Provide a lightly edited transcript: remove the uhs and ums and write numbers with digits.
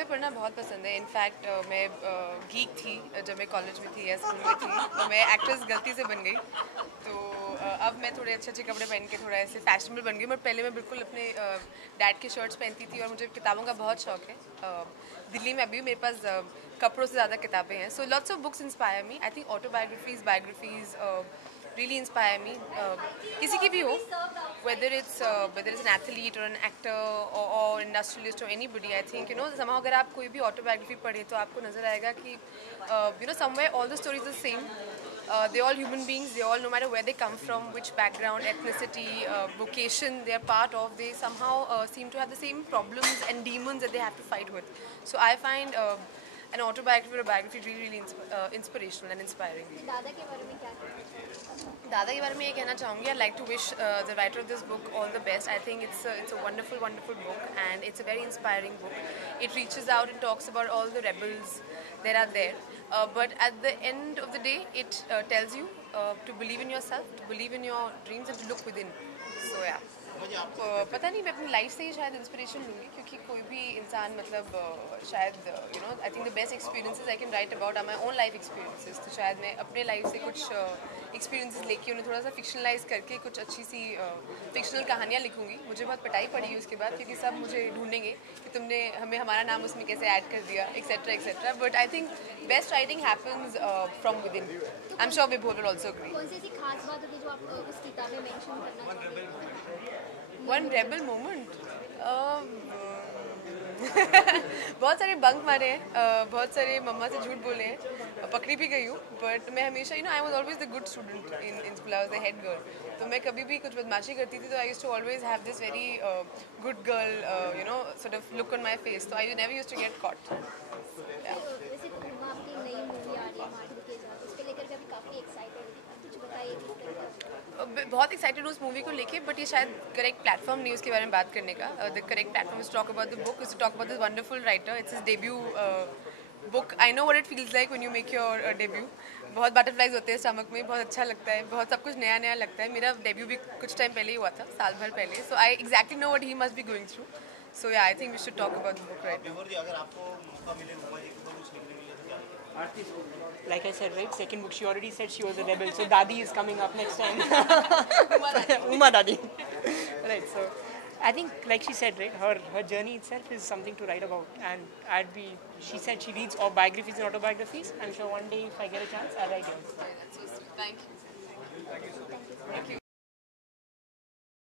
किताबें पढ़ना बहुत पसंद है। इनफैक्ट मैं गीक थी जब मैं कॉलेज में थी या स्कूल में थी, तो मैं एक्ट्रेस गलती से बन गई। तो अब मैं थोड़े अच्छे अच्छे कपड़े पहन के थोड़ा ऐसे फैशनेबल बन गई, बट पहले मैं बिल्कुल अपने डैड के शर्ट्स पहनती थी और मुझे किताबों का बहुत शौक है। दिल्ली में अभी मेरे पास कपड़ों से ज़्यादा किताबें हैं। So lots of books inspire me. I think biographies really inspire me. किसी की भी हो, whether it's an athlete or an actor or industrialist or anybody, I think somehow अगर आप कोई भी autobiography पढ़े तो आपको नज़र आएगा कि somewhere all the stories are the same. They're all human beings. They all, no matter where they come from, which background, ethnicity, vocation they are part of, they somehow seem to have the same problems and demons that they have to fight with. So I find an autobiography or a biography really inspirational and inspiring. दादा के बारे में क्या कहते हैं? दादा के बारे में ये कहना चाहूँगी, I'd like to wish the writer of this book all the best. I think it's a wonderful book, and it's a very inspiring book. It reaches out and talks about all the rebels that are there. But at the end of the day, it tells you to believe in yourself, to believe in your dreams, and to look within. So yeah. पता नहीं, मैं अपनी life से ही शायद inspiration लूँगी, क्योंकि कोई भी इंसान मतलब शायद I think the best experiences I can write about are my own life experiences. तो शायद मैं अपने लाइफ से कुछ एक्सपीरियंसेस लेके उन्हें थोड़ा सा फिक्शनलाइज करके कुछ अच्छी सी फिक्शनल कहानियाँ लिखूँगी। मुझे बहुत पिटाई पड़ी है उसके बाद, क्योंकि सब मुझे ढूंढेंगे कि तुमने हमें हमारा नाम उसमें कैसे ऐड कर दिया, etcetera etcetera. But I think best writing happens from with in. I am sure विभोर विल ऑल्सो एग्री। कौन सी ऐसी खास बात होगी जो आप उस किताब में मेंशन करना चाहेंगे? वन रेबल मोमेंट बहुत सारे बंक मारे हैं, बहुत सारे मम्मा से झूठ बोले हैं, पकड़ी भी गई हूँ। बट मैं हमेशा I was always the good student in school. I was the head girl. तो मैं कभी भी कुछ बदमाशी करती थी तो I used to always have this very good girl sort of look on my face. तो I never used to get caught. वैसे फिल्म आपकी नई मूवी आ रही है माधुरी के साथ, उसको लेकर भी अभी काफ़ी एक्साइटेड है, कुछ बताइए। बहुत एक्साइटेड हूँ उस मूवी को लेके, बट ये शायद करेक्ट प्लेटफॉर्म नहीं उसके बारे में बात करने का। The correct platform is talk about the book, is to talk about this wonderful writer. It's his debut book. I know what it feels like when you make your debut. बहुत butterflies होते हैं stomach में, बहुत अच्छा लगता है, बहुत सब कुछ नया नया लगता है। मेरा डेब्यू भी कुछ टाइम पहले ही हुआ था, साल भर पहले। So I exactly know what he must be going through. So yeah I think we should talk about the book right now. अगर आपको मौका मिले मुंबई जी को कुछ लिखने के लिए तो क्या लिखेंगे? Like I said, right? Second book, she already said she was a rebel. So Dadi is coming up next time. Uma Dadi. Right. So I think, like she said, right? Her journey itself is something to write about. And she said she reads all biographies and autobiographies. I'm sure one day if I get a chance, I'll write yours. Thank you. Thank you.